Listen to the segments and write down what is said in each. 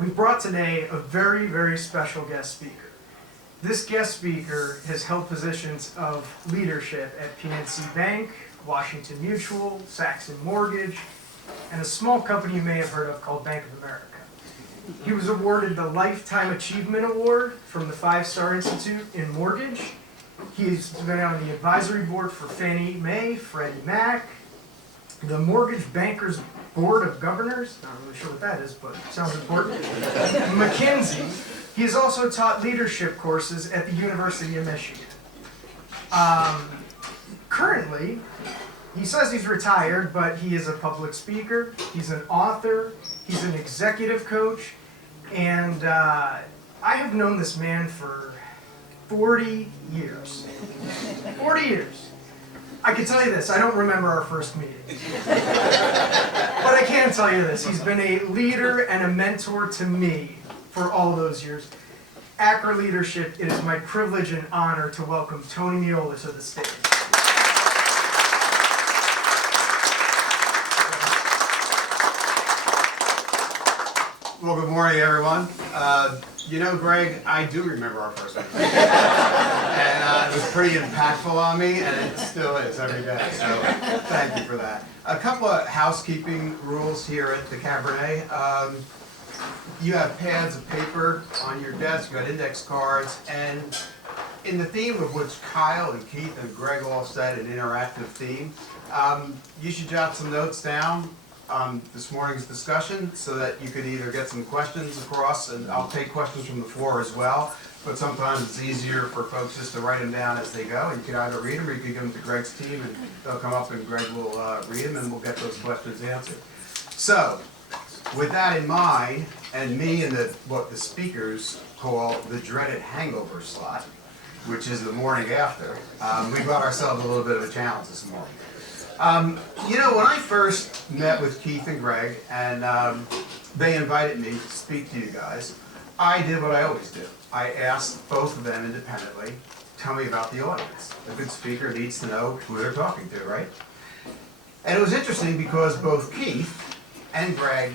We've brought today a very, very special guest speaker. This guest speaker has held positions of leadership at PNC Bank, Washington Mutual, Saxon Mortgage, and a small company you may have heard of called Bank of America. He was awarded the Lifetime Achievement Award from the 5-Star Institute in Mortgage. He's been on the advisory board for Fannie Mae, Freddie Mac, the Mortgage Bankers Board of Governors, not really sure what that is, but sounds important, McKinsey. He has also taught leadership courses at the University of Michigan. Currently, he says he's retired, but he is a public speaker, he's an author, he's an executive coach, and I have known this man for 40 years. 40 years. I can tell you this, I don't remember our first meeting. But I can tell you this, he's been a leader and a mentor to me for all those years. Acra Leadership, it is my privilege and honor to welcome Tony Meola to the stage. Well, good morning, everyone. You know, Greg, I do remember our first meeting. And it was pretty impactful on me, and it still is every day. So thank you for that. A couple of housekeeping rules here at the Cabernet. You have pads of paper on your desk, you got index cards, and in the theme of which Kyle and Keith and Greg all said, an interactive theme, you should jot some notes down on this morning's discussion so that you could either get some questions across, and I'll take questions from the floor as well, but sometimes it's easier for folks just to write them down as they go. You could either read them or you could give them to Greg's team and they'll come up and Greg will read them and we'll get those questions answered. So, with that in mind, and me and what the speakers call the dreaded hangover slot, which is the morning after, we got ourselves a little bit of a challenge this morning. You know, when I first met with Keith and Greg, and they invited me to speak to you guys, I did what I always do. I asked both of them independently, tell me about the audience. A good speaker needs to know who they're talking to, right? And it was interesting because both Keith and Greg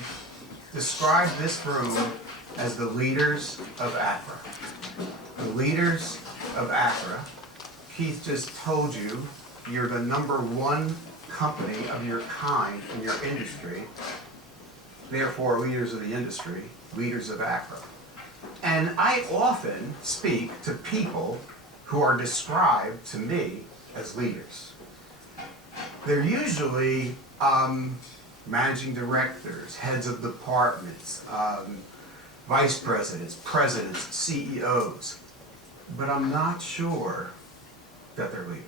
described this room as the leaders of Acra. The leaders of Acra. Keith just told you you're the #1 company of your kind in your industry, therefore leaders of the industry, leaders of Acra. And I often speak to people who are described to me as leaders. They're usually managing directors, heads of departments, vice presidents, presidents, CEOs, but I'm not sure that they're leaders.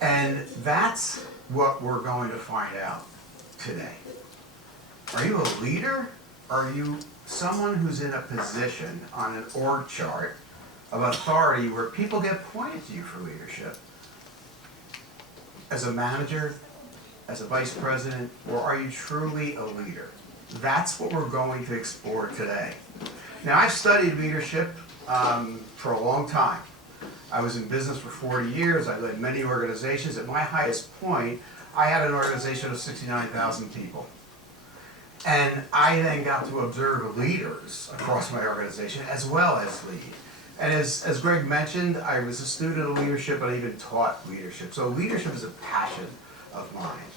And that's what we're going to find out today. Are you a leader? Are you someone who's in a position on an org chart of authority where people get pointed to you for leadership? As a manager, as a vice president, or are you truly a leader? That's what we're going to explore today. Now, I've studied leadership for a long time. I was in business for 40 years. I led many organizations. At my highest point, I had an organization of 69,000 people. And I then got to observe leaders across my organization as well as lead. And as Greg mentioned, I was a student of leadership and I even taught leadership. So leadership is a passion of mine.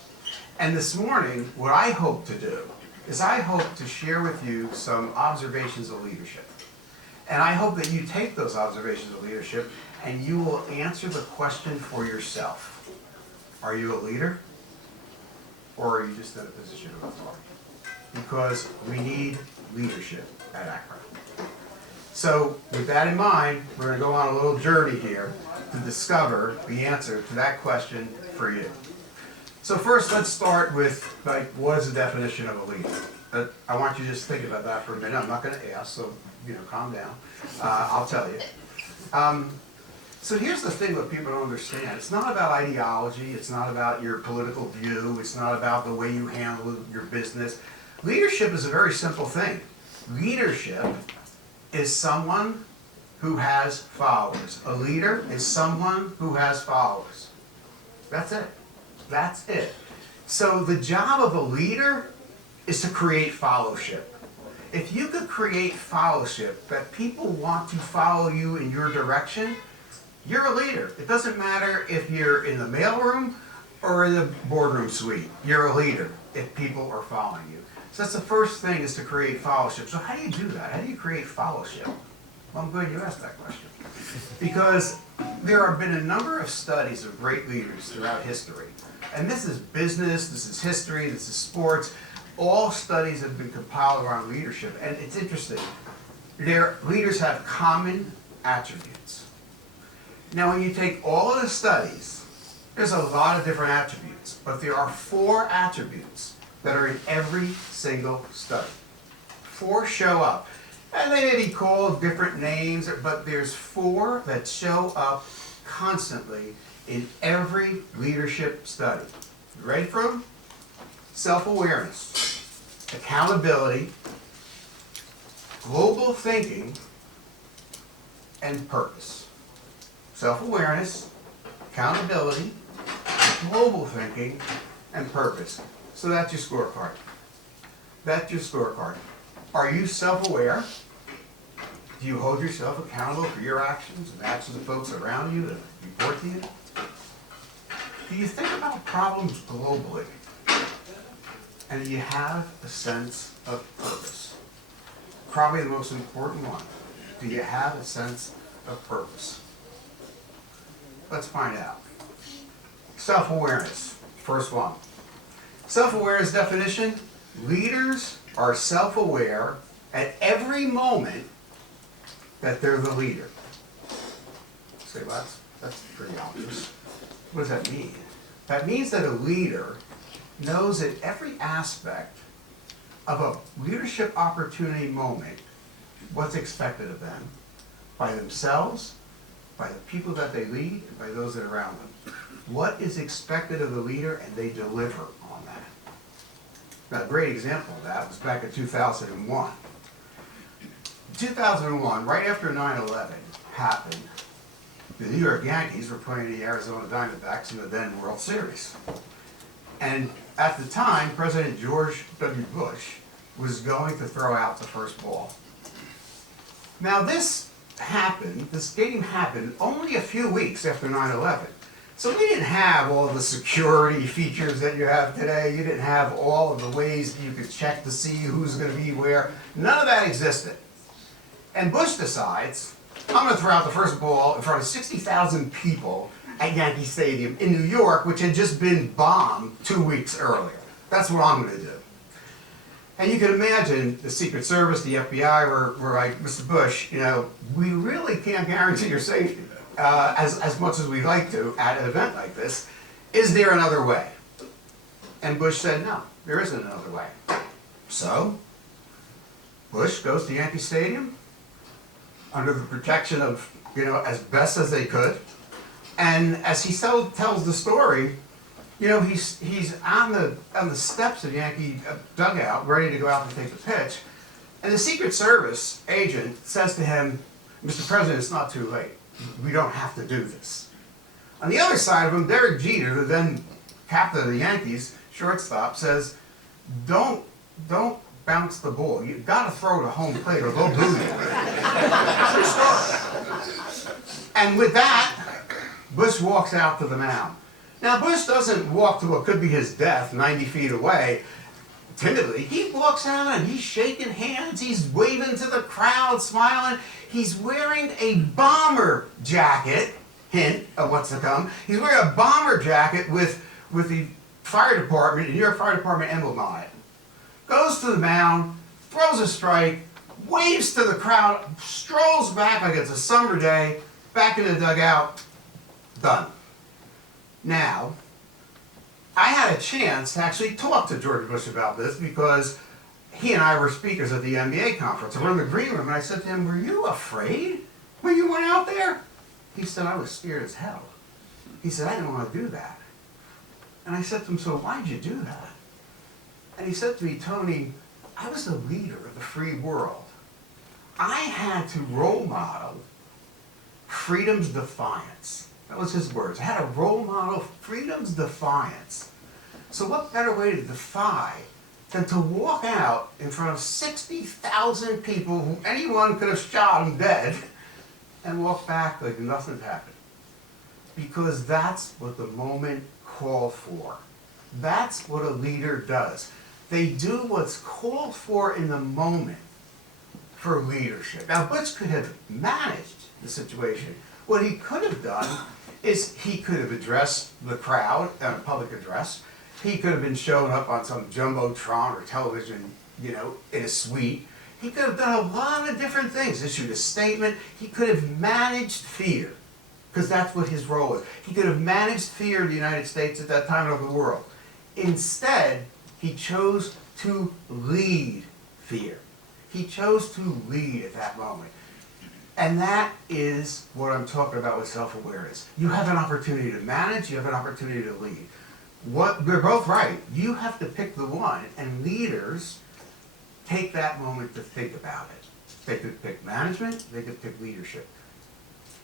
And this morning, what I hope to do is I hope to share with you some observations of leadership. And I hope that you take those observations of leadership and you will answer the question for yourself. Are you a leader? Or are you just in a position of authority? Because we need leadership at Acra. So with that in mind, we're going to go on a little journey here to discover the answer to that question for you. So first, let's start with, what is the definition of a leader? I want you to just think about that for a minute. I'm not going to ask, so calm down. I'll tell you. So here's the thing that people don't understand. It's not about ideology. It's not about your political view. It's not about the way you handle your business. Leadership is a very simple thing. Leadership is someone who has followers. A leader is someone who has followers. That's it. That's it. So the job of a leader is to create followership. If you could create fellowship that people want to follow you in your direction, you're a leader. It doesn't matter if you're in the mailroom or in the boardroom suite. You're a leader if people are following you. So that's the first thing, is to create fellowship. So how do you do that? How do you create fellowship? Well, I'm glad you asked that question. Because there have been a number of studies of great leaders throughout history. And this is business, this is history, this is sports. All studies have been compiled around leadership. And it's interesting. Their leaders have common attributes. Now, when you take all of the studies, there's a lot of different attributes. But there are 4 attributes that are in every single study. 4 show up. And they may be called different names, but there's 4 that show up constantly in every leadership study. You ready for them? Self-awareness, accountability, global thinking, and purpose. Self-awareness, accountability, global thinking, and purpose. So that's your scorecard. That's your scorecard. Are you self-aware? Do you hold yourself accountable for your actions and the actions of folks around you that report to you? Do you think about problems globally? And do you have a sense of purpose? Probably the most important one. Do you have a sense of purpose? Let's find out. Self-awareness, first one. Self-awareness definition: leaders are self-aware at every moment that they're the leader. Say, well, that's pretty obvious. What does that mean? That means that a leader knows at every aspect of a leadership opportunity moment what's expected of them by themselves, by the people that they lead, and by those that are around them. What is expected of the leader, and they deliver on that. Now, a great example of that was back in 2001. 2001, right after 9/11 happened, the New York Yankees were playing the Arizona Diamondbacks in the then World Series. And at the time, President George W. Bush was going to throw out the first ball. Now this game happened only a few weeks after 9/11. So we didn't have all the security features that you have today. You didn't have all of the ways that you could check to see who's going to be where. None of that existed. And Bush decides, I'm going to throw out the first ball in front of 60,000 people at Yankee Stadium in New York, which had just been bombed 2 weeks earlier. That's what I'm going to do. And you can imagine the Secret Service, the FBI were like, Mr. Bush, we really can't guarantee your safety as much as we'd like to at an event like this. Is there another way? And Bush said, no, there isn't another way. So Bush goes to Yankee Stadium under the protection of, as best as they could. And as he tells the story, he's on the steps of Yankee dugout, ready to go out and take the pitch. And the Secret Service agent says to him, Mr. President, it's not too late. We don't have to do this. On the other side of him, Derek Jeter, the then captain of the Yankees, shortstop, says, don't bounce the ball. You've got to throw to home plate or they'll boo you. True story. And with that, Bush walks out to the mound. Now, Bush doesn't walk to what could be his death 90 feet away timidly. He walks out and he's shaking hands. He's waving to the crowd, smiling. He's wearing a bomber jacket, hint of what's to come. He's wearing a bomber jacket with the fire department, the New York Fire Department emblem on it. Goes to the mound, throws a strike, waves to the crowd, strolls back like it's a summer day, back in the dugout, done. Now, I had a chance to actually talk to George Bush about this because he and I were speakers at the NBA conference. And we're in the green room, and I said to him, were you afraid when you went out there? He said, I was scared as hell. He said, I didn't want to do that. And I said to him, so why'd you do that? And he said to me, Tony, I was the leader of the free world. I had to role model freedom's defiance. That was his words. I had to role model freedom's defiance. So what better way to defy than to walk out in front of 60,000 people who anyone could have shot him dead and walk back like nothing happened. Because that's what the moment called for. That's what a leader does. They do what's called for in the moment for leadership. Now, Butch could have managed the situation. What he could have done is he could have addressed the crowd in a public address. He could have been showing up on some jumbotron or television, in a suite. He could have done a lot of different things, issued a statement. He could have managed fear, because that's what his role is. He could have managed fear in the United States at that time of the world. Instead, he chose to lead fear. He chose to lead at that moment. And that is what I'm talking about with self-awareness. You have an opportunity to manage, you have an opportunity to lead. We're both right. You have to pick the one, and leaders take that moment to think about it. They could pick management, they could pick leadership.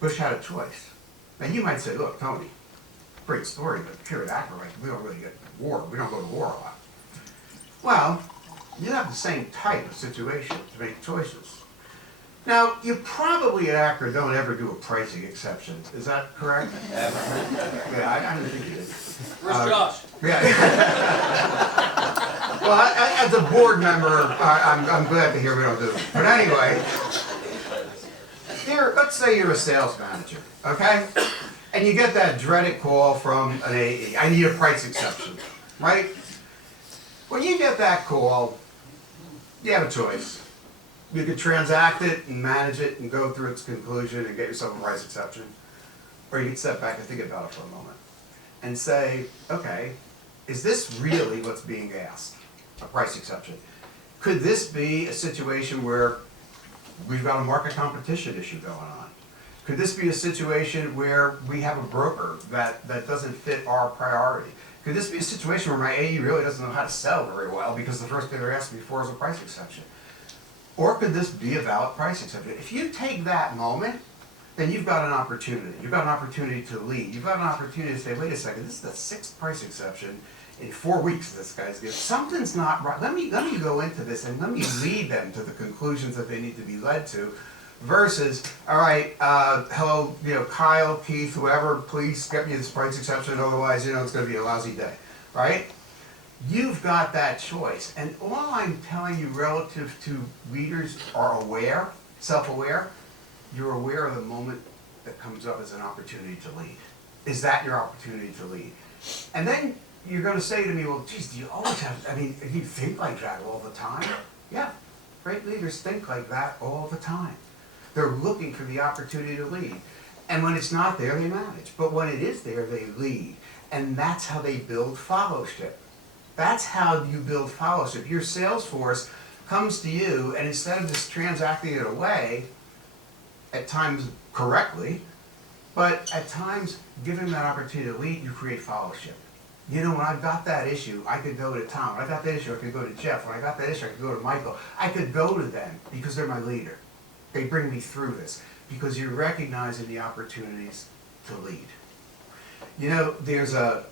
Bush had a choice. Now you might say, look, Tony, great story, but here at Acra, we don't really get war. We don't go to war a lot. Well, you have the same type of situation to make choices. Now, you probably at Acra don't ever do a pricing exception. Is that correct? Yeah, I didn't think you did. Where's Josh? Yeah. Well, as a board member, I'm glad to hear we don't do it. But anyway, let's say you're a sales manager, okay? And you get that dreaded call from an AE, I need a price exception, right? When you get that call, you have a choice. You could transact it and manage it and go through its conclusion and get yourself a price exception. Or you could step back and think about it for a moment and say, okay, is this really what's being asked? A price exception. Could this be a situation where we've got a market competition issue going on? Could this be a situation where we have a broker that doesn't fit our priority? Could this be a situation where my AE really doesn't know how to sell very well because the first thing they're asking me for is a price exception? Or could this be a valid price exception? If you take that moment, then you've got an opportunity. You've got an opportunity to lead. You've got an opportunity to say, wait a second, this is the 6th price exception in 4 weeks this guy's giving. Something's not right. Let me go into this and let me lead them to the conclusions that they need to be led to. Versus, all right, hello, Kyle, Keith, whoever, please get me this price exception, otherwise, it's going to be a lousy day, right? You've got that choice. And all I'm telling you relative to leaders are aware, self-aware, you're aware of the moment that comes up as an opportunity to lead. Is that your opportunity to lead? And then you're going to say to me, well, geez, do you always have, do you think like that all the time? Yeah, great leaders think like that all the time. They're looking for the opportunity to lead. And when it's not there, they manage. But when it is there, they lead. And that's how they build fellowship. That's how you build fellowship. Your sales force comes to you, and instead of just transacting it away, at times correctly, but at times giving them that opportunity to lead, you create fellowship. When I've got that issue, I could go to Tom. When I got that issue, I could go to Jeff. When I got that issue, I could go to Michael. I could go to them because they're my leader. They bring me through this because you're recognizing the opportunities to lead. There's a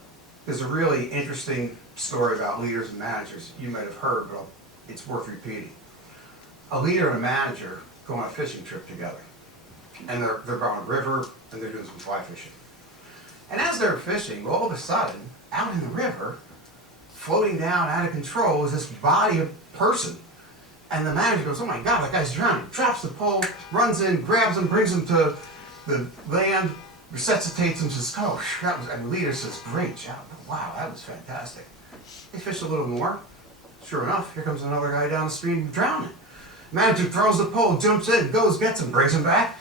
really interesting story about leaders and managers. You might have heard, but it's worth repeating. A leader and a manager go on a fishing trip together. And they're going on a river and they're doing some fly fishing. And as they're fishing, all of a sudden, out in the river, floating down out of control is this body of person. And the manager goes, oh my God, that guy's drowning. Drops the pole, runs in, grabs him, brings him to the land, resuscitates him, says, oh, and the leader says, great job. Wow, that was fantastic. They fish a little more. Sure enough, here comes another guy down the stream drowning. Manager throws the pole, jumps in, goes, gets him, brings him back.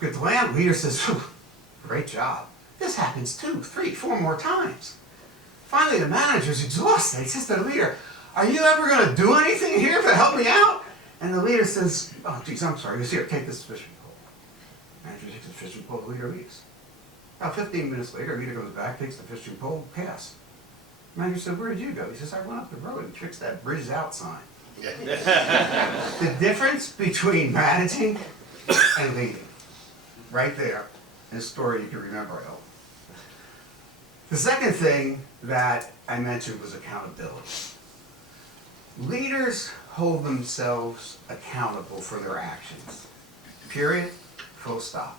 Get to land, leader says, great job. This happens 2, 3, 4 more times. Finally, the manager's exhausted. He says to the leader, are you ever going to do anything here to help me out? And the leader says, oh, geez, I'm sorry. He goes, here, take this fishing pole. Manager takes the fishing pole, the leader leaves. About 15 minutes later, the leader comes back, takes the fishing pole, pass. Manager said, where did you go? He says, I went up the road and fixed that bridge out sign. The difference between managing and leading, right there, in a story you can remember, I hope. The second thing that I mentioned was accountability. Leaders hold themselves accountable for their actions. Period. Full stop.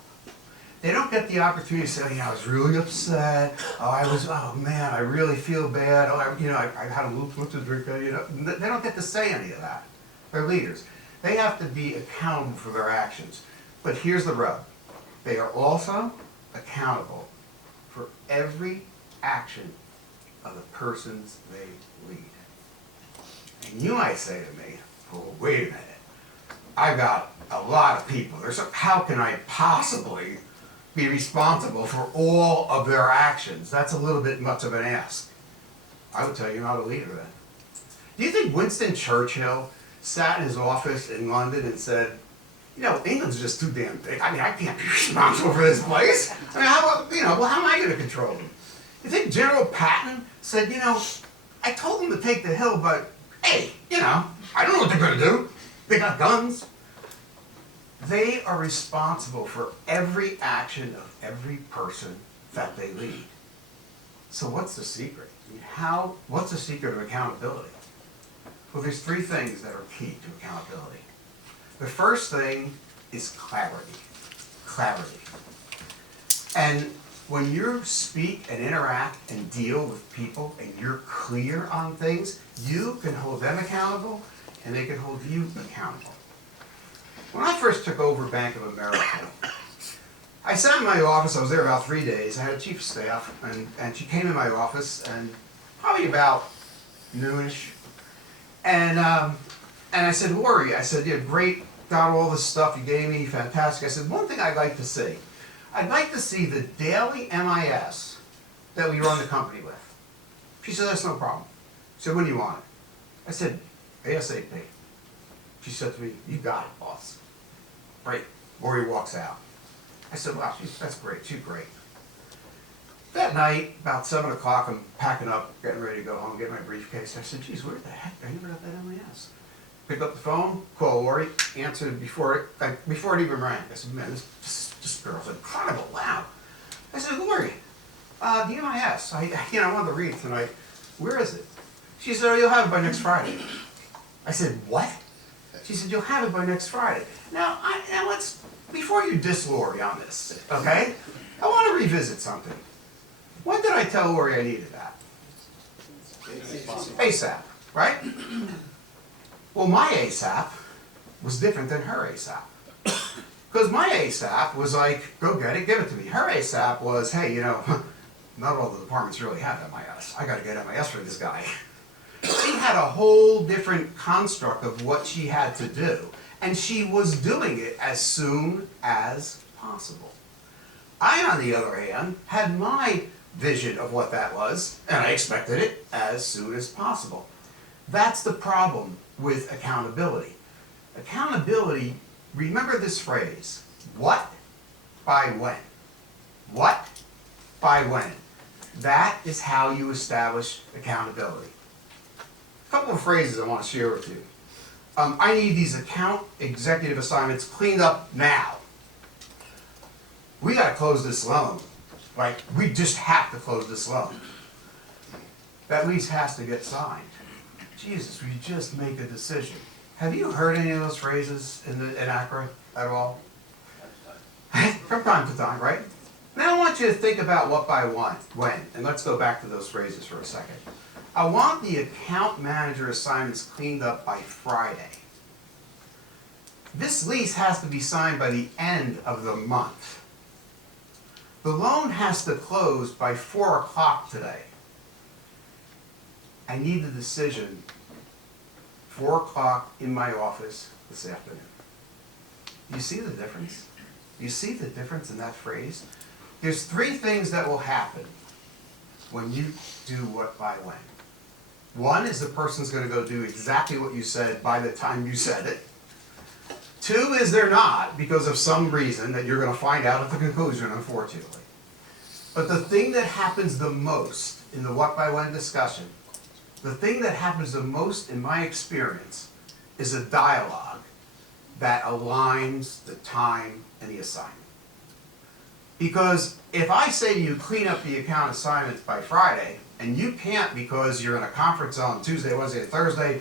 They don't get the opportunity to say, I was really upset. Oh man, I really feel bad. I had a look to drink. They don't get to say any of that. They're leaders. They have to be accountable for their actions. But here's the rub. They are also accountable for every action of the persons they lead. And you might say to me, well, wait a minute. I've got a lot of people. How can I possibly be responsible for all of their actions? That's a little bit much of an ask. I would tell you, you're not a leader then. Do you think Winston Churchill sat in his office in London and said, England's just too damn big. I can't be responsible for this place. How am I going to control them? You think General Patton said, I told them to take the hill, but hey, I don't know what they're going to do. They got guns. They are responsible for every action of every person that they lead. So what's the secret? What's the secret of accountability? Well, there's three things that are key to accountability. The first thing is clarity. Clarity. And when you speak and interact and deal with people and you're clear on things, you can hold them accountable and they can hold you accountable. When I first took over Bank of America, I sat in my office. I was there about 3 days. I had a chief of staff, and she came in my office, and probably about noonish. And I said, Lori, I said, yeah, great, got all this stuff you gave me, fantastic. I said, one thing I'd like to see. I'd like to see the daily MIS that we run the company with. She said, that's no problem. She said, when do you want it? I said, ASAP. She said to me, you got it, boss. Great. Lori walks out. I said, wow, that's great. She's great. That night, about 7 o'clock, I'm packing up, getting ready to go home, get my briefcase. I said, geez, where the heck? I never got that MIS. Pick up the phone, call Lori, answered before it even rang. I said, man, this girl's incredible, wow. I said, Lori, the MIS, I wanted to read it tonight. Where is it? She said, oh, you'll have it by next Friday. I said, what? She said, you'll have it by next Friday. Now before you diss Lori on this, okay, I want to revisit something. When did I tell Lori I needed that? ASAP, right? Well, my ASAP was different than her ASAP. Because my ASAP was like, go get it, give it to me. Her ASAP was, hey, not all the departments really have MIS. I got to get MIS for this guy. She had a whole different construct of what she had to do. And she was doing it as soon as possible. I, on the other hand, had my vision of what that was, and I expected it as soon as possible. That's the problem with accountability. Accountability, remember this phrase, what by when? What by when? That is how you establish accountability. A couple of phrases I want to share with you. I need these account executive assignments cleaned up now. We got to close this loan. We just have to close this loan. That lease has to get signed. Jesus, we just make a decision. Have you heard any of those phrases in Acra at all? From time to time, right? Now I want you to think about what by when, and let's go back to those phrases for a second. I want the account manager assignments cleaned up by Friday. This lease has to be signed by the end of the month. The loan has to close by 4 o'clock today. I need the decision 4 o'clock in my office this afternoon. You see the difference? You see the difference in that phrase? There's 3 things that will happen when you do what by when. One is the person's going to go do exactly what you said by the time you said it. 2 is they're not, because of some reason that you're going to find out at the conclusion, unfortunately. But the thing that happens the most in the what by when discussion, the thing that happens the most in my experience is a dialogue that aligns the time and the assignment. Because if I say to you, clean up the account assignments by Friday, and you can't because you're in a conference on Tuesday, Wednesday, and Thursday,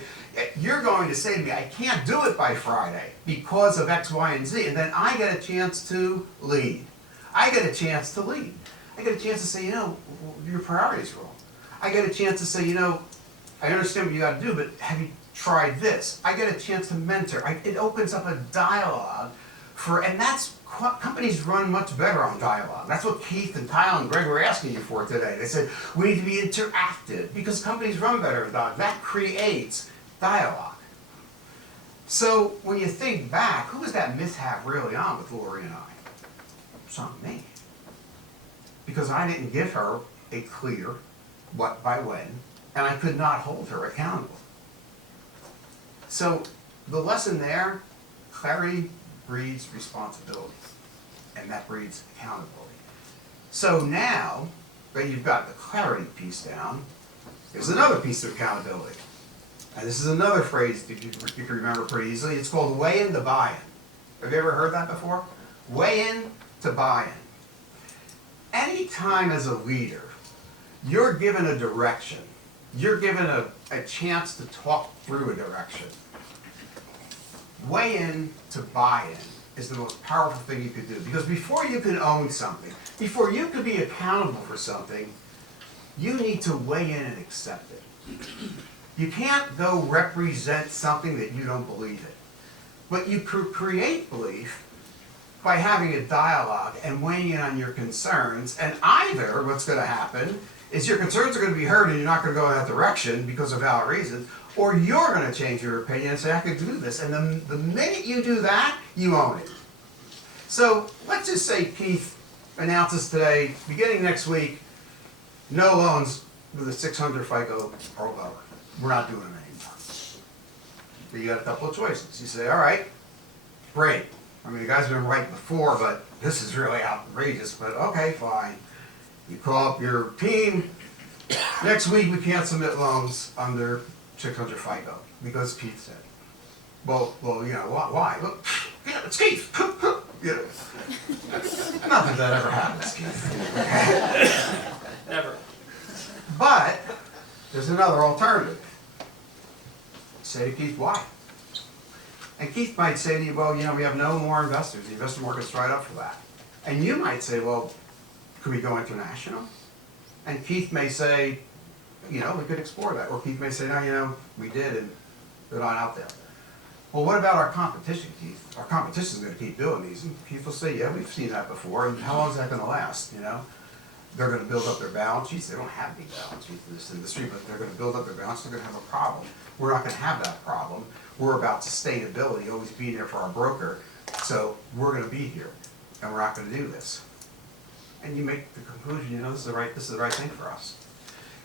you're going to say to me, I can't do it by Friday because of X, Y, and Z, and then I get a chance to lead. I get a chance to lead. I get a chance to say, your priorities are wrong. I get a chance to say, I understand what you got to do, but have you tried this? I get a chance to mentor. It opens up a dialogue and that's, companies run much better on dialogue. That's what Keith and Kyle and Greg were asking you for today. They said, we need to be interactive because companies run better with dialogue. That creates dialogue. So when you think back, who was that mishap really on with Lori and I? It's on me. Because I didn't give her a clear what by when, and I could not hold her accountable. So the lesson there, clarity breeds responsibility, and that breeds accountability. So now that you've got the clarity piece down, there's another piece of accountability. And this is another phrase that you can remember pretty easily. It's called weigh in to buy in. Have you ever heard that before? Weigh in to buy in. Anytime as a leader, you're given a direction, you're given a chance to talk through a direction. Weigh in to buy in is the most powerful thing you could do. Because before you can own something, before you can be accountable for something, you need to weigh in and accept it. You can't go represent something that you don't believe in. But you create belief by having a dialogue and weighing in on your concerns, and either what's going to happen is your concerns are going to be heard and you're not going to go in that direction because of valid reasons, or you're going to change your opinion and say, I could do this. And the minute you do that, you own it. So let's just say Keith announces today, beginning next week, no loans with a 600 FICO or lower. We're not doing them anymore. So you got a couple of choices. You say, all right, great. I mean, the guys have been right before, but this is really outrageous, but okay, fine. You call up your team. Next week, we can't submit loans under 600 FICO because Keith said. Well, why? Well, it's Keith. Nothing that ever happens, Keith. Never. But there's another alternative. Say to Keith, why? And Keith might say to you, well, we have no more investors. The investor market's dried up for that. And you might say, well, could we go international? And Keith may say, we could explore that. Or Keith may say, no, we did, and they're not out there. Well, what about our competition, Keith? Our competition's going to keep doing these. And Keith will say, yeah, we've seen that before. And how long is that going to last, They're going to build up their balance sheets. They don't have big balance sheets in this industry, but they're going to build up their balance. They're going to have a problem. We're not going to have that problem. We're about sustainability, always being there for our broker. So we're going to be here, and we're not going to do this. And you make the conclusion, this is the right thing for us.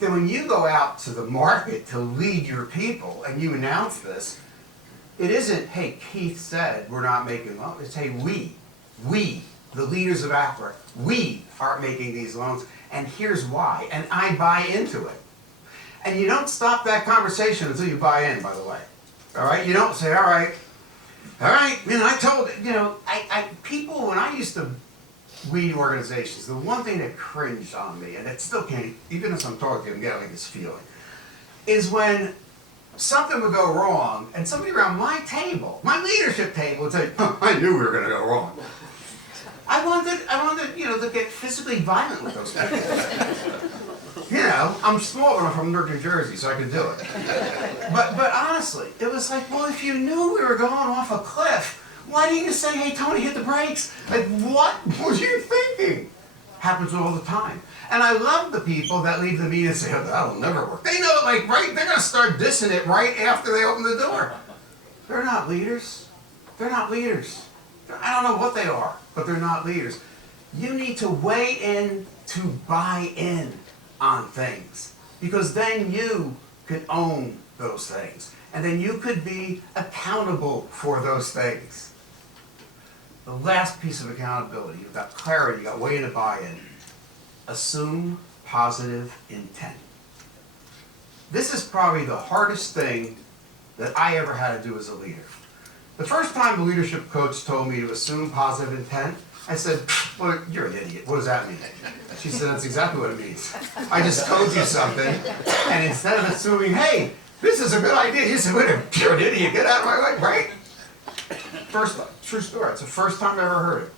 Then when you go out to the market to lead your people and you announce this, it isn't, hey, Keith said we're not making loans. It's, hey, we, the leaders of Acra, we aren't making these loans, and here's why, and I buy into it. And you don't stop that conversation until you buy in, by the way. All right? You don't say, all right, I told, people, when I used to lead organizations, the one thing that cringed on me, and it still can't, even as I'm talking, I'm getting this feeling, is when something would go wrong, and somebody around my table, my leadership table, would say, I knew we were going to go wrong. I wanted, to get physically violent with those people. I'm small, but I'm from Newark, New Jersey, so I could do it. But honestly, it was like, well, if you knew we were going off a cliff, why didn't you say, hey, Tony, hit the brakes? Like, what were you thinking? Happens all the time. And I love the people that leave the meeting and say, oh, that'll never work. They know it, they're going to start dissing it right after they open the door. They're not leaders. They're not leaders. I don't know what they are, but they're not leaders. You need to weigh in to buy in on things, because then you could own those things, and then you could be accountable for those things. The last piece of accountability, you've got clarity, you've got weigh in to buy in. Assume positive intent. This is probably the hardest thing that I ever had to do as a leader. The first time the leadership coach told me to assume positive intent, I said, well, you're an idiot. What does that mean? She said, that's exactly what it means. I just told you something, and instead of assuming, hey, this is a good idea, you said, wait, you're an idiot, get out of my way, right? First, true story, it's the first time I ever heard it.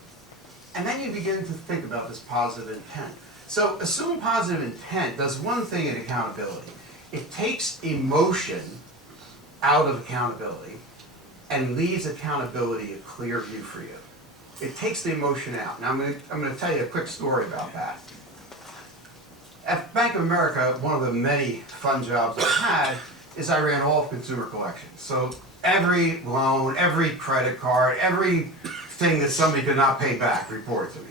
And then you begin to think about this positive intent. So assume positive intent does one thing in accountability. It takes emotion out of accountability and leaves accountability a clear view for you. It takes the emotion out. Now I'm going to tell you a quick story about that. At Bank of America, one of the many fun jobs I had is I ran all of consumer collections. So every loan, every credit card, everything that somebody could not pay back reported to me.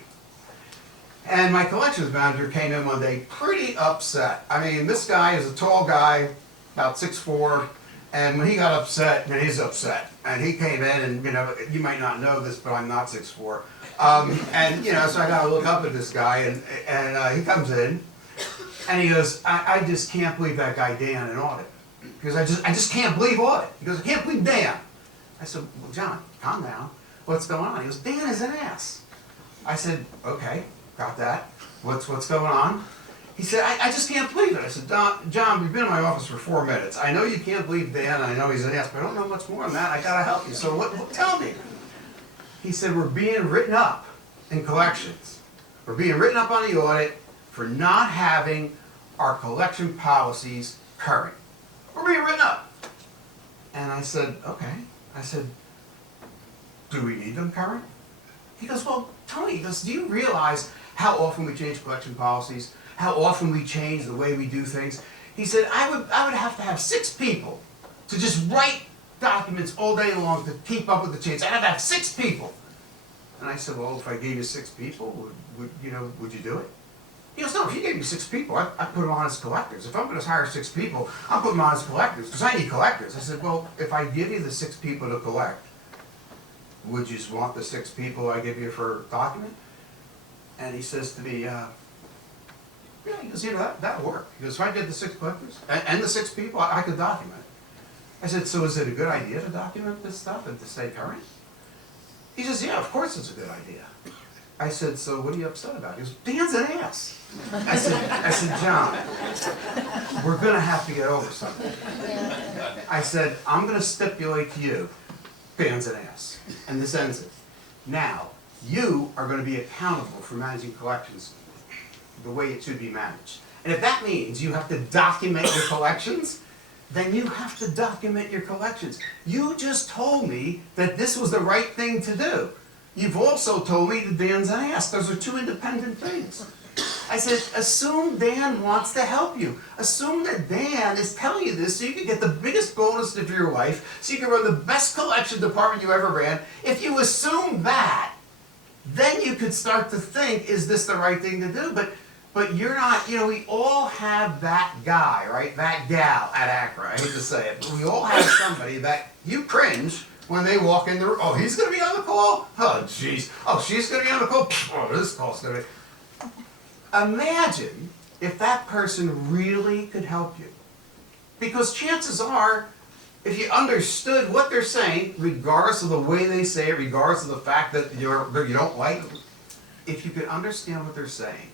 And my collections manager came in one day pretty upset. I mean, this guy is a tall guy, about 6'4", and when he got upset, then he's upset. And he came in, and you might not know this, but I'm not 6'4". And so I got to look up at this guy, and he comes in, and he goes, I just can't believe that guy Dan in audit. Because I just can't believe audit. He goes, I can't believe Dan. I said, well, John, calm down. What's going on? He goes, Dan is an ass. I said, okay, got that. What's going on? He said, I just can't believe it. I said, John, we've been in my office for 4 minutes. I know you can't believe Dan, I know he's an ass, but I don't know much more than that. I gotta help you. So tell me. He said, we're being written up in collections. We're being written up on the audit for not having our collection policies current. We're being written up. And I said, okay. I said, do we need them current? He goes, well, Tony, he goes, do you realize how often we change collection policies? How often we change the way we do things? He said, I would have to have 6 people to just write documents all day long to keep up with the change. I'd have to have 6 people. And I said, well, if I gave you 6 people, would you do it? He goes, no, if you gave me 6 people, I'd put them on as collectors. If I'm going to hire 6 people, I'll put them on as collectors, because I need collectors. I said, well, if I give you the 6 people to collect, would you just want the 6 people I give you for a document? And he says to me, yeah, he goes, that'll work. He goes, if I did the 6 collectors and the 6 people, I could document. I said, so is it a good idea to document this stuff and to stay current? He says, yeah, of course it's a good idea. I said, so what are you upset about? He goes, Dan's an ass. I said, John, we're going to have to get over something. I said, I'm going to stipulate to you, Dan's an ass. And this ends it. Now, you are going to be accountable for managing collections the way it should be managed. And if that means you have to document your collections, then you have to document your collections. You just told me that this was the right thing to do. You've also told me that Dan's an ass. Those are 2 independent things. I said, assume Dan wants to help you. Assume that Dan is telling you this so you can get the biggest bonus of your life, so you can run the best collection department you ever ran. If you assume that, then you could start to think, is this the right thing to do? But you're not, we all have that guy, right? That gal at Acra, I hate to say it, but we all have somebody that you cringe when they walk in the room. Oh, he's going to be on the call? Oh, jeez. Oh, she's going to be on the call? Oh, this call's going to be... Imagine if that person really could help you. Because chances are, if you understood what they're saying, regardless of the way they say it, regardless of the fact that you don't like them, if you could understand what they're saying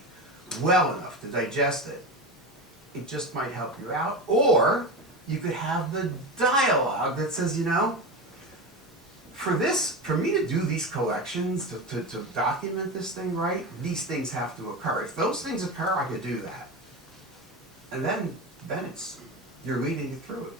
well enough to digest it, it just might help you out. Or you could have the dialogue that says, for me to do these collections, to document this thing right, these things have to occur. If those things occur, I could do that. And then you're leading it through it.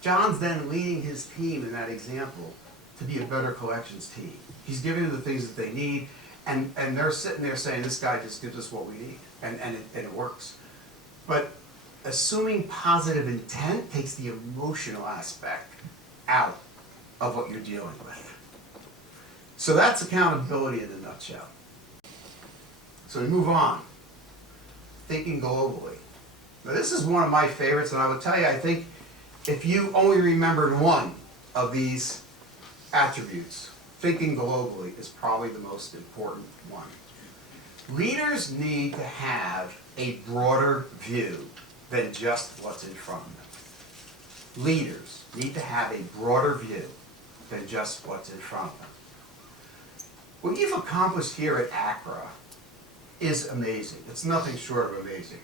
John's then leading his team in that example to be a better collections team. He's giving them the things that they need, and they're sitting there saying, this guy just gives us what we need, and it works. But assuming positive intent takes the emotional aspect out of what you're dealing with. So that's accountability in a nutshell. So we move on. Thinking globally. Now this is one of my favorites, and I will tell you, I think if you only remembered one of these attributes, thinking globally is probably the most important one. Leaders need to have a broader view than just what's in front of them. Leaders need to have a broader view than just what's in front of them. What you've accomplished here at Acra is amazing. It's nothing short of amazing.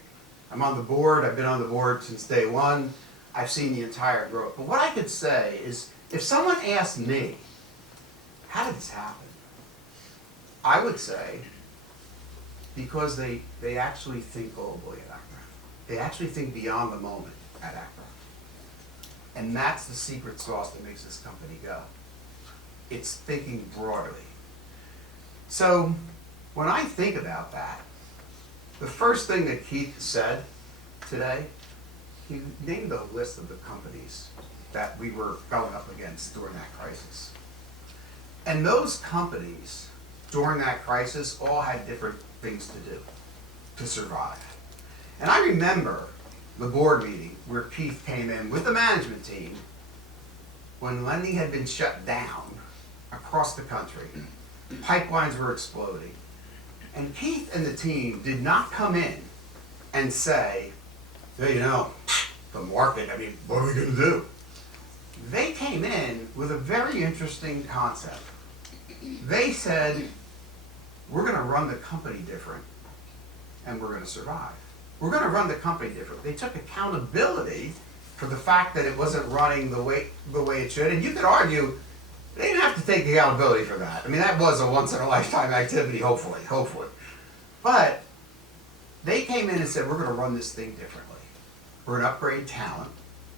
I'm on the board, I've been on the board since day one. I've seen the entire growth. But what I could say is, if someone asked me, how did this happen? I would say, because they actually think globally at Acra. They actually think beyond the moment at Acra. And that's the secret sauce that makes this company go. It's thinking broadly. So, when I think about that, the first thing that Keith said today, he named a list of the companies that we were going up against during that crisis. And those companies, during that crisis, all had different things to do to survive. And I remember the board meeting where Keith came in with the management team when lending had been shut down across the country. Pipelines were exploding. And Keith and the team did not come in and say, hey, you know, the market, I mean, what are we going to do? They came in with a very interesting concept. They said, we're going to run the company different, and we're going to survive. We're going to run the company different. They took accountability for the fact that it wasn't running the way it should. And you could argue they didn't have to take accountability for that. I mean, that was a once-in-a-lifetime activity, hopefully. But they came in and said, we're going to run this thing differently. We're going to upgrade talent.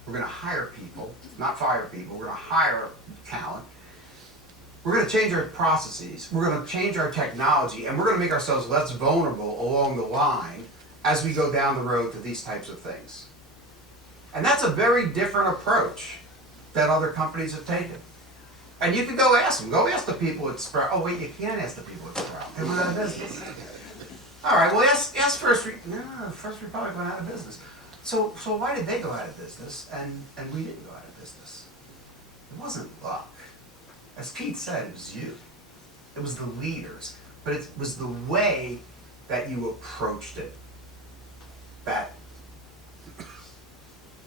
We're going to hire people, not fire people. We're going to hire talent. We're going to change our processes. We're going to change our technology. And we're going to make ourselves less vulnerable along the line as we go down the road to these types of things. And that's a very different approach that other companies have taken. And you can go ask them. Go ask the people at Sprout. Oh, wait, you can't ask the people at Sprout. They went out of business. All right, well, ask First Republic went out of business. So why did they go out of business and we didn't go out of business? It wasn't luck. As Pete said, it was you. It was the leaders. But it was the way that you approached it that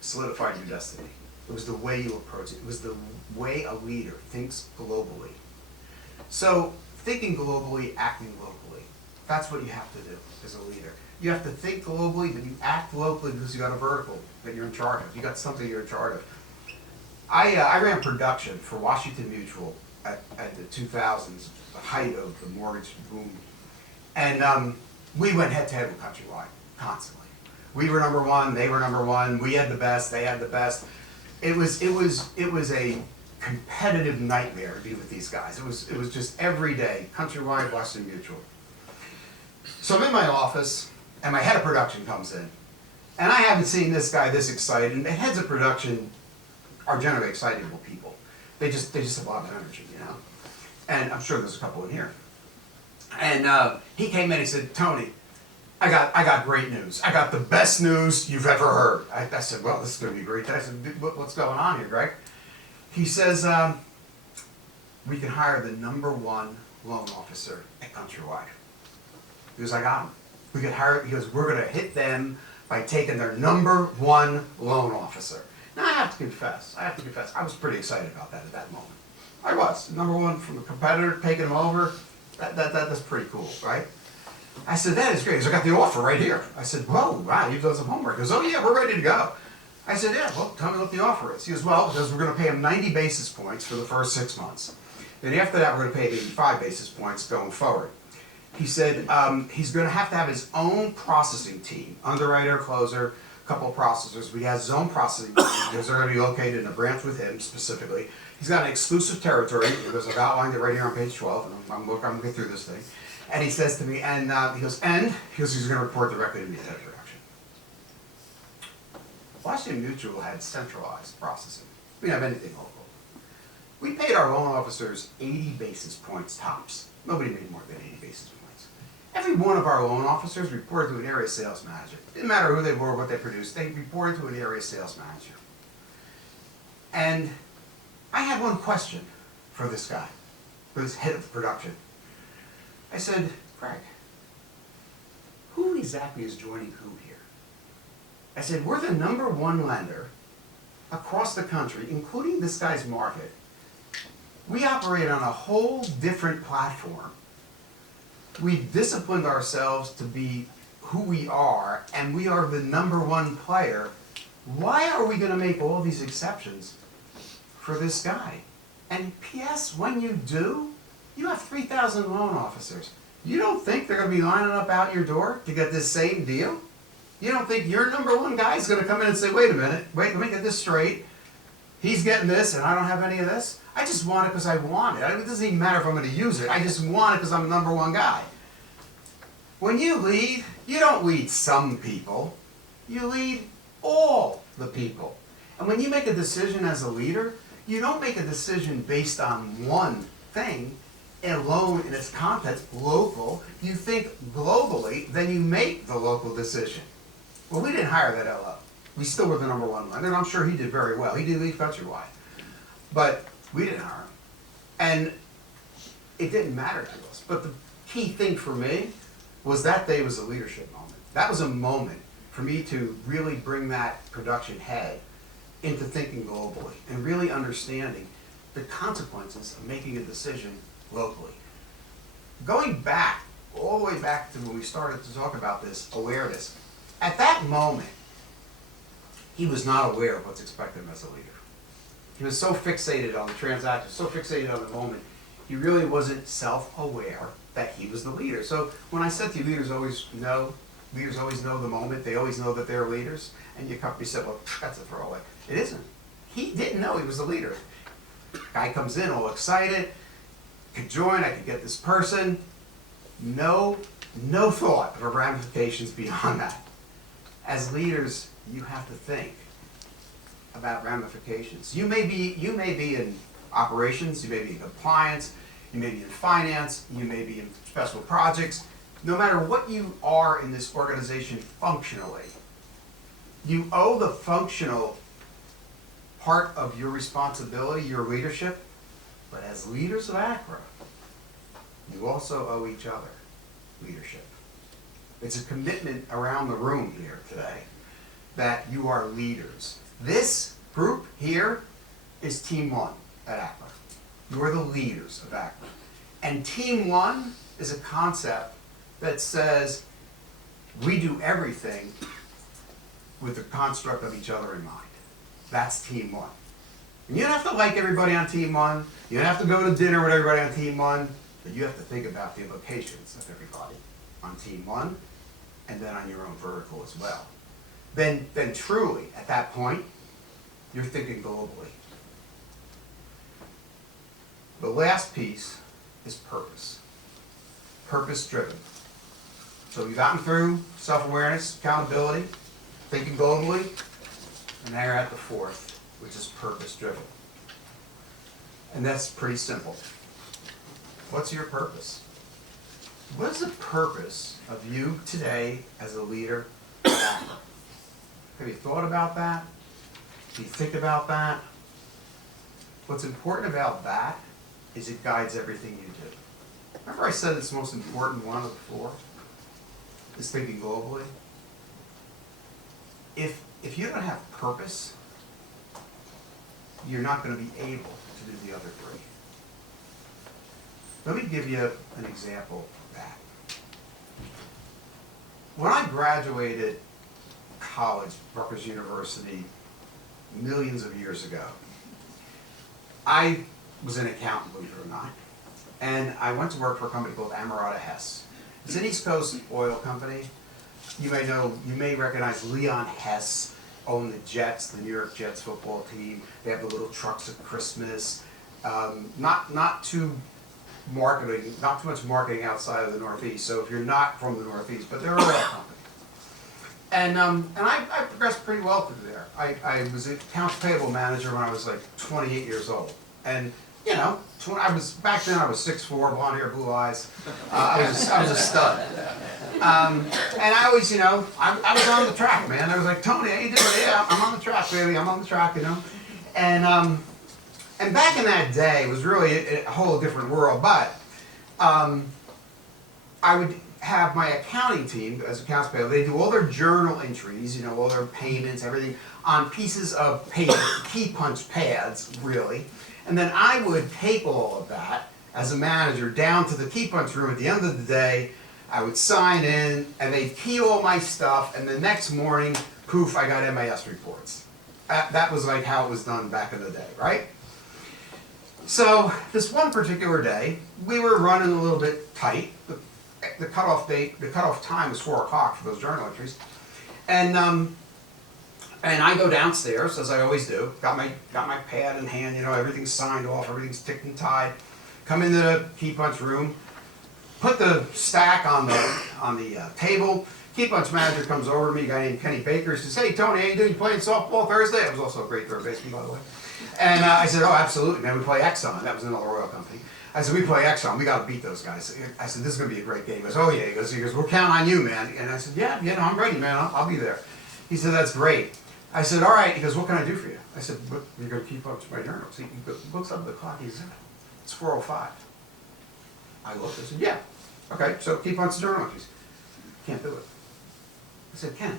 solidified your destiny. It was the way you approach it. It was the way a leader thinks globally. So thinking globally, acting locally. That's what you have to do as a leader. You have to think globally, but you act locally because you got a vertical that you're in charge of. You got something you're in charge of. I ran production for Washington Mutual at the 2000s, the height of the mortgage boom. And we went head to head with Countrywide constantly. We were number one, they were number one, we had the best, they had the best. It was a competitive nightmare to be with these guys. It was just every day, Countrywide, Washington Mutual. So I'm in my office, and my head of production comes in. And I haven't seen this guy this excited. And the heads of production are generally excitable people. They just have a lot of energy, you know. And I'm sure there's a couple in here. And he came in and he said, Tony, I got great news. I got the best news you've ever heard. I said, well, this is going to be great. I said, what's going on here, Greg? He says, we can hire the #1 loan officer at Countrywide. He goes, I got him. We could hire, he goes, we're going to hit them by taking their #1 loan officer. Now I have to confess, I was pretty excited about that at that moment. I was. #1 from a competitor, taking him over, that's pretty cool, right? I said, that is great. He goes, I got the offer right here. I said, whoa, wow, you've done some homework. He goes, oh yeah, we're ready to go. I said, yeah, well, tell me what the offer is. He goes, well, because we're going to pay him 90 basis points for the first 6 months. Then after that, we're going to pay 85 basis points going forward. He said he's going to have his own processing team, underwriter, closer, a couple of processors. But he has his own processing team because they're going to be located in a branch with him specifically. He's got an exclusive territory because I've outlined it right here on page 12, and I'm going to get through this thing. And he says to me, and he goes, he's going to report directly to me at production. Washington Mutual had centralized processing. We didn't have anything local. We paid our loan officers 80 basis points tops. Nobody made more than 80 basis points. Every one of our loan officers reported to an area sales manager. Didn't matter who they were, what they produced, they reported to an area sales manager. And I had one question for this guy, for this head of production. I said, Greg, who exactly is joining who here? I said, we're the #1 lender across the country, including this guy's market. We operate on a whole different platform we've disciplined ourselves to be who we are, and we are the #1 player. Why are we gonna make all these exceptions for this guy? And P.S., when you do, you have 3,000 loan officers. You don't think they're gonna be lining up out your door to get this same deal? You don't think your #1 guy is gonna come in and say, wait a minute, wait, let me get this straight. He's getting this and I don't have any of this? I just want it because I want it. It doesn't even matter if I'm gonna use it. I just want it because I'm the #1 guy. When you lead, you don't lead some people. You lead all the people. And when you make a decision as a leader, you don't make a decision based on one thing alone in its context, local. You think globally, then you make the local decision. Well, we didn't hire that LO. We still were the #1 lender, and I'm sure he did very well. He did lead countrywide. But we didn't hire him. And it didn't matter to us. But the key thing for me was that day was a leadership moment. That was a moment for me to really bring that production head into thinking globally and really understanding the consequences of making a decision locally. Going back, all the way back to when we started to talk about this awareness, at that moment, he was not aware of what's expected of him as a leader. He was so fixated on the transaction, so fixated on the moment, he really wasn't self-aware that he was the leader. So when I said to you, leaders always know the moment, they always know that they're leaders, and your company said, well, that's a throwaway. It isn't. He didn't know he was the leader. Guy comes in all excited, could join, I could get this person. No thought of ramifications beyond that. As leaders, you have to think about ramifications. You may be in operations, you may be in compliance, you may be in finance, you may be in special projects. No matter what you are in this organization functionally, you owe the functional part of your responsibility, your leadership, but as leaders of Acra, you also owe each other leadership. It's a commitment around the room here today that you are leaders. This group here is Team 1 at Acra. You are the leaders of Acra. And Team 1 is a concept that says we do everything with the construct of each other in mind. That's Team 1. And you don't have to like everybody on Team 1. You don't have to go to dinner with everybody on Team 1. But you have to think about the implications of everybody on Team 1 and then on your own vertical as well. Then truly, at that point, you're thinking globally. The last piece is purpose. Purpose-driven. So we've gotten through self-awareness, accountability, thinking globally, and now you're at the fourth, which is purpose-driven. And that's pretty simple. What's your purpose? What is the purpose of you today as a leader? Have you thought about that? Do you think about that? What's important about that is it guides everything you do. Remember I said it's the most important one of the four? Is thinking globally. If you don't have purpose, you're not going to be able to do the other three. Let me give you an example of that. When I graduated college, Rutgers University, millions of years ago, I was an accountant, believe it or not, and I went to work for a company called Amerada Hess. It's an East Coast oil company. You may recognize Leon Hess owned the Jets, the New York Jets football team. They have the little trucks at Christmas. Not too much marketing outside of the Northeast. So if you're not from the Northeast, but they're a oil company. And I progressed pretty well through there. I was an accounts payable manager when I was like 28 years old. And you know, back then I was 6'4", blonde hair, blue eyes. I was a stud. And I always, I was on the track, man. I was like, Tony, how you doing? Yeah, I'm on the track, baby. I'm on the track, And back in that day, it was really a whole different world. But I would have my accounting team, as accounts payable, they do all their journal entries, all their payments, everything, on pieces of paper, key punch pads, really. And then I would take all of that, as a manager down to the key punch room at the end of the day. I would sign in, and they'd key all my stuff, and the next morning, poof, I got MIS reports. That was like how it was done back in the day, right? So this one particular day, we were running a little bit tight. The cutoff time was 4 o'clock for those journal entries, and I go downstairs as I always do. Got my pad in hand, you know, everything's signed off, everything's ticked and tied. Come into the key punch room, put the stack on the table. Key punch manager comes over to me, a guy named Kenny Baker. He says, "Hey Tony, how you doing? You playing softball Thursday?" I was also a great third baseman, by the way. And I said, "Oh, absolutely, man. We play Exxon." That was another oil company. I said, "We play Exxon. We got to beat those guys." I said, "This is going to be a great game." He goes, "Oh yeah." He goes, "We're counting on you, man." And I said, "Yeah, no, I'm ready, man. I'll be there." He said, "That's great." I said, "All right." He goes, "What can I do for you?" I said, "You're going to keep up to my journals." He looks up at the clock. He said, "It's 4:05. I looked. I said, "Yeah. Okay, so keep on the journal entries." "Can't do it." I said, "Ken,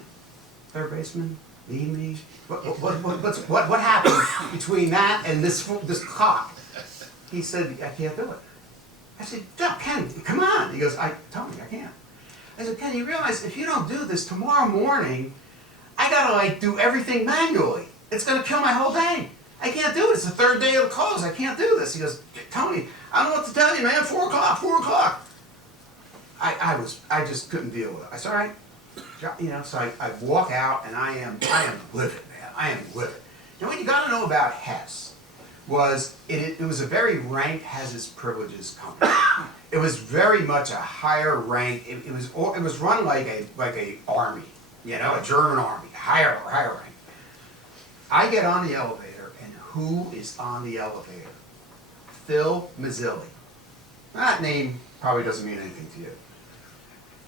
third baseman, need me? What happened between that and this clock?" He said, "I can't do it." I said, "No, Ken, come on." He goes, "Tony, I can't." I said, "Ken, you realize if you don't do this tomorrow morning, I gotta like do everything manually. It's gonna kill my whole day. I can't do it. It's the third day of the close. I can't do this." He goes, "Tony, I don't know what to tell you, man. 4 o'clock, 4 o'clock." I just couldn't deal with it. I said, "All right." You know, so I walk out and I am livid, man. I am livid. And what you got to know about Hess was it was a very rank has its privileges company. It was very much a higher rank. It was run like a army, you know, a German army, higher rank. I get on the elevator, and who is on the elevator? Phil Mazzilli. That name probably doesn't mean anything to you.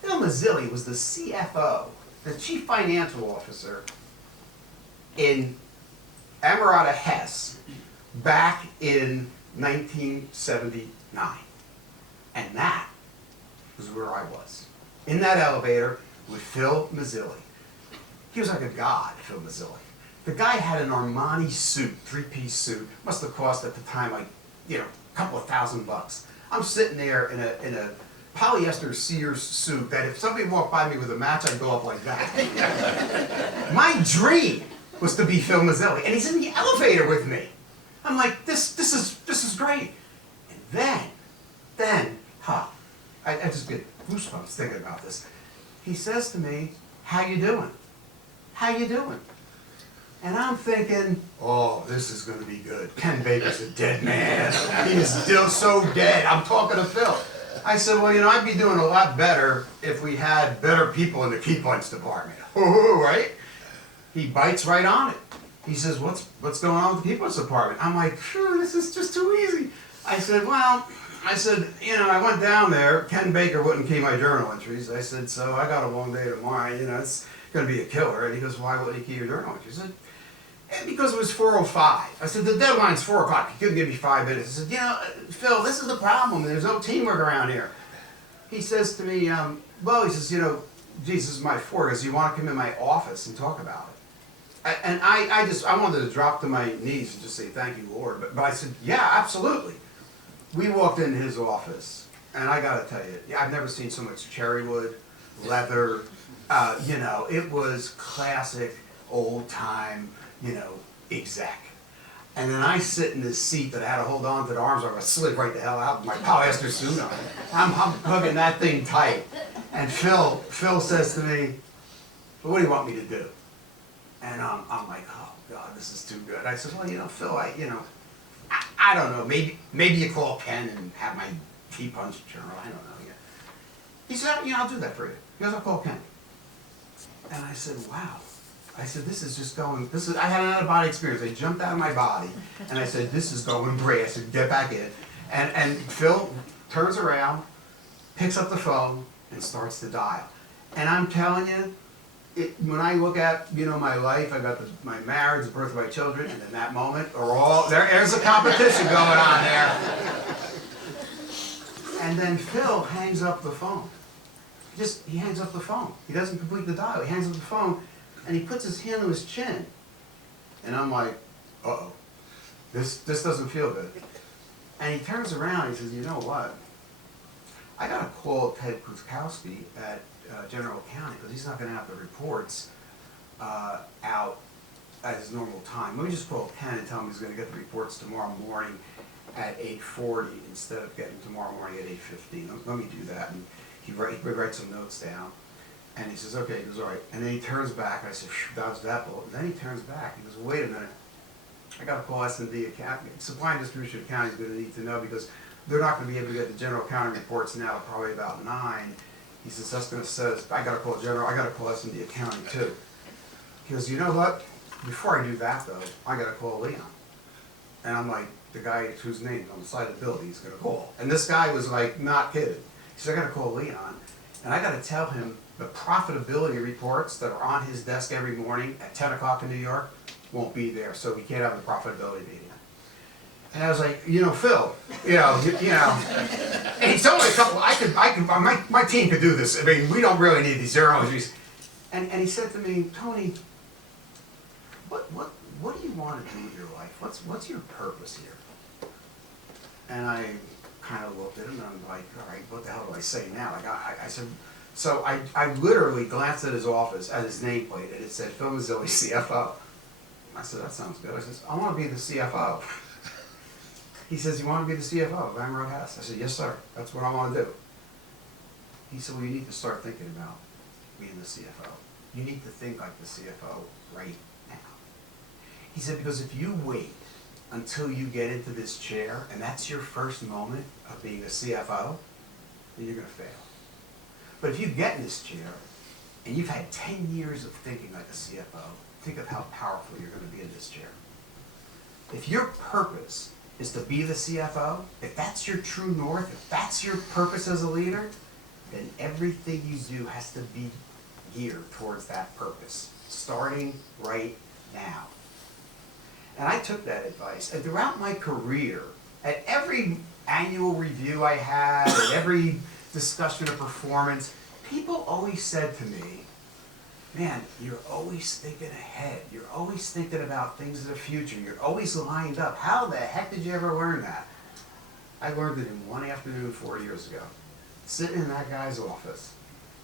Phil Mazzilli was the CFO, the Chief Financial Officer in Amerada Hess back in 1979. And that was where I was. In that elevator with Phil Mazzilli. He was like a god, Phil Mazzilli. The guy had an Armani suit, 3-piece suit. Must have cost at the time like, you know, a couple of $1,000. I'm sitting there in a polyester Sears suit that if somebody walked by me with a match, I'd go up like that. My dream was to be Phil Mazzilli, and he's in the elevator with me. I'm like, this is great. And then, I just get goosebumps thinking about this. He says to me, "How you doing? How you doing?" And I'm thinking, oh, this is going to be good. Ken Baker's a dead man. He is still so dead. I'm talking to Phil. I said, "Well, you know, I'd be doing a lot better if we had better people in the key punch department." Ooh, right? He bites right on it. He says, what's going on with the key punch department? I'm like, sure, this is just too easy. I said, you know, I went down there. Ken Baker wouldn't key my journal entries. I said, so I got a long day tomorrow. You know, it's going to be a killer. And he goes, "Why wouldn't he key your journal entries?" I said, "Because it was 4:05. I said, "The deadline's 4 o'clock. You couldn't give me 5 minutes." I said, "You know, Phil, this is the problem. There's no teamwork around here." He says to me, well, he says, "You know, Jesus is my fork. Does you want to come in my office and talk about it?" And I wanted to drop to my knees and just say, "Thank you, Lord." But I said, "Yeah, absolutely." We walked into his office, and I got to tell you, I've never seen so much cherry wood, leather. You know, it was classic, old time, you know, exec. And then I sit in this seat that I had to hold on to the arms, or I slid right the hell out with my polyester suit on. I'm hugging that thing tight. And Phil says to me, "Well, what do you want me to do?" And I'm like, "Oh God, this is too good." I said, "Well, you know, Phil, I don't know, maybe you call Ken and have my key punch journal. I don't know yet." He said, "Yeah, I'll do that for you." He goes, "I'll call Ken." And I said, wow. I said, I had an out-of-body experience. I jumped out of my body, and I said, "This is going great." I said, "Get back in." And Phil turns around, picks up the phone, and starts to dial. And I'm telling you, when I look at, you know, my life, I got my marriage, the birth of my children, and in that moment, there's a competition going on there. And then Phil hangs up the phone. He hangs up the phone. He doesn't complete the dial. He hangs up the phone, and he puts his hand on his chin. And I'm like, uh-oh, this doesn't feel good. And he turns around, he says, you know what? I gotta call Ted Kuzkowski at General County, because he's not gonna have the reports out at his normal time. Let me just call Ken and tell him he's gonna get the reports tomorrow morning at 8:40 instead of getting tomorrow morning at 8:15. Let me do that. And he writes some notes down. And he says, okay, he goes, all right. And then he turns back, and I said, dodge that bullet. And then he turns back, he goes, wait a minute. I gotta call S&D Accounting. Supply and Distribution County is gonna need to know, because they're not gonna be able to get the General County reports now, probably about 9. He says, that's gonna says, I gotta call S&D Accounting too. He goes, you know what? Before I do that though, I gotta call Leon. And I'm like, the guy whose name's on the side of the building he's gonna call. And this guy was like, not kidding. He said, I gotta call Leon, and I gotta tell him the profitability reports that are on his desk every morning at 10 o'clock in New York won't be there, so we can't have the profitability meeting. And I was like, you know, Phil, and he's only a couple, my team could do this. I mean, we don't really need these zeros. And he said to me, Tony, what do you want to do with your life? What's your purpose here? And I kind of looked at him and I'm like, all right, what the hell do I say now? Like I said, so I literally glanced at his office, at his nameplate, and it said Phil Mazzilli, CFO. I said, that sounds good. I said, I want to be the CFO. He says, you want to be the CFO of Emerald House? I said, yes, sir. That's what I want to do. He said, well, you need to start thinking about being the CFO. You need to think like the CFO right now. He said, because if you wait until you get into this chair, and that's your first moment of being a CFO, then you're going to fail. But if you get in this chair, and you've had 10 years of thinking like a CFO, think of how powerful you're going to be in this chair. If your purpose is to be the CFO, if that's your true north, if that's your purpose as a leader, then everything you do has to be geared towards that purpose, starting right now. And I took that advice, and throughout my career, at every annual review I had, at every discussion of performance, people always said to me, man, you're always thinking ahead. You're always thinking about things in the future. You're always lined up. How the heck did you ever learn that? I learned it in one afternoon 4 years ago, sitting in that guy's office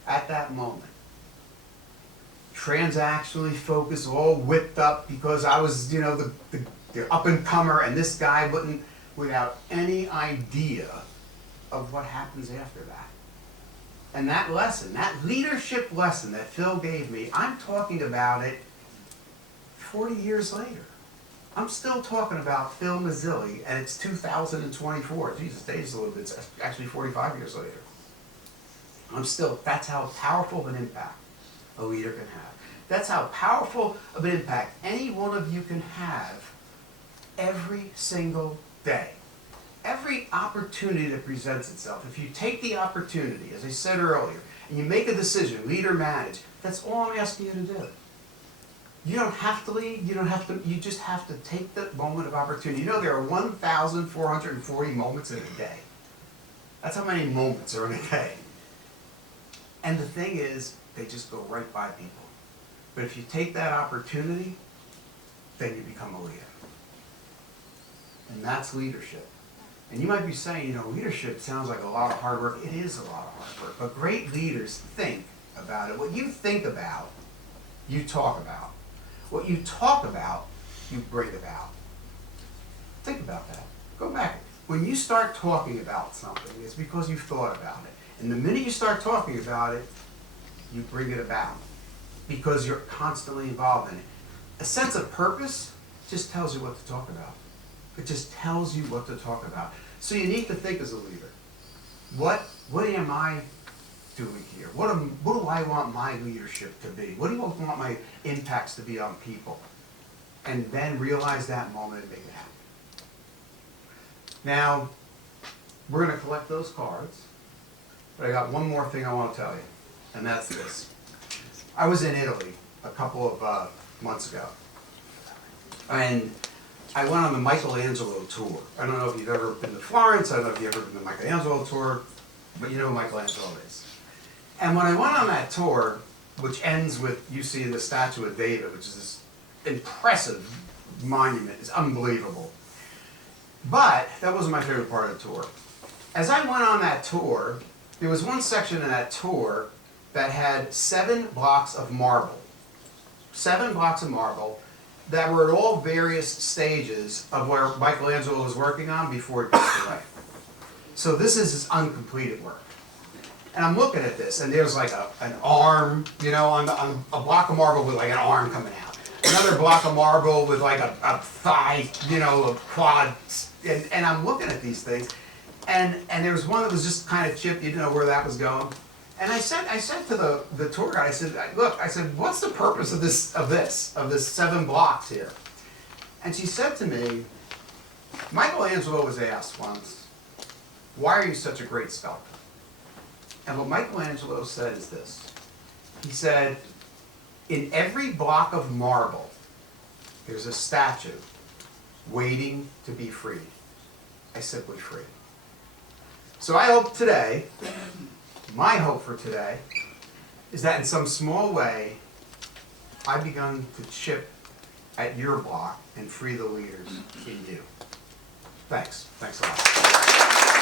at that moment. Transactionally focused, all whipped up because I was, the up-and-comer, and this guy wouldn't, without any idea of what happens after that. And that lesson, that leadership lesson that Phil gave me, I'm talking about it 40 years later. I'm still talking about Phil Mazzilli, and it's 2024. Jesus, days a little bit, it's actually 45 years later. That's how powerful of an impact a leader can have. That's how powerful of an impact any one of you can have every single day. Every opportunity that presents itself, if you take the opportunity, as I said earlier, and you make a decision, lead or manage, that's all I'm asking you to do. You don't have to lead, you just have to take the moment of opportunity. You know there are 1,440 moments in a day. That's how many moments are in a day. And the thing is, they just go right by people. But if you take that opportunity, then you become a leader. And that's leadership. And you might be saying, leadership sounds like a lot of hard work. It is a lot of hard work. But great leaders think about it. What you think about, you talk about. What you talk about, you bring about. Think about that. Go back. When you start talking about something, it's because you've thought about it. And the minute you start talking about it, you bring it about. Because you're constantly involved in it. A sense of purpose just tells you what to talk about. It just tells you what to talk about. So you need to think as a leader. What am I doing here? What do I want my leadership to be? What do you want my impacts to be on people? And then realize that moment and make it happen. Now, we're going to collect those cards. But I got one more thing I want to tell you. And that's this. I was in Italy a couple of months ago. And I went on the Michelangelo tour. I don't know if you've ever been to Florence. I don't know if you've ever been to the Michelangelo tour. But you know who Michelangelo is. And when I went on that tour, which ends with you seeing the statue of David, which is this impressive monument. It's unbelievable. But that wasn't my favorite part of the tour. As I went on that tour, there was one section in that tour that had 7 blocks of marble. 7 blocks of marble that were at all various stages of where Michelangelo was working on before he passed away. So this is his uncompleted work. And I'm looking at this, and there's like an arm, you know, on a block of marble with like an arm coming out. Another block of marble with like a thigh, you know, a quad. And I'm looking at these things, and there was one that was just kind of chipped. You didn't know where that was going. And I said to the tour guide, I said, look, I said, what's the purpose of this 7 blocks here? And she said to me, Michelangelo was asked once, why are you such a great sculptor? And what Michelangelo said is this. He said, in every block of marble, there's a statue waiting to be freed. I simply free. So I hope today, my hope for today, is that in some small way, I've begun to chip at your block and free the leaders in you. Thanks. Thanks a lot.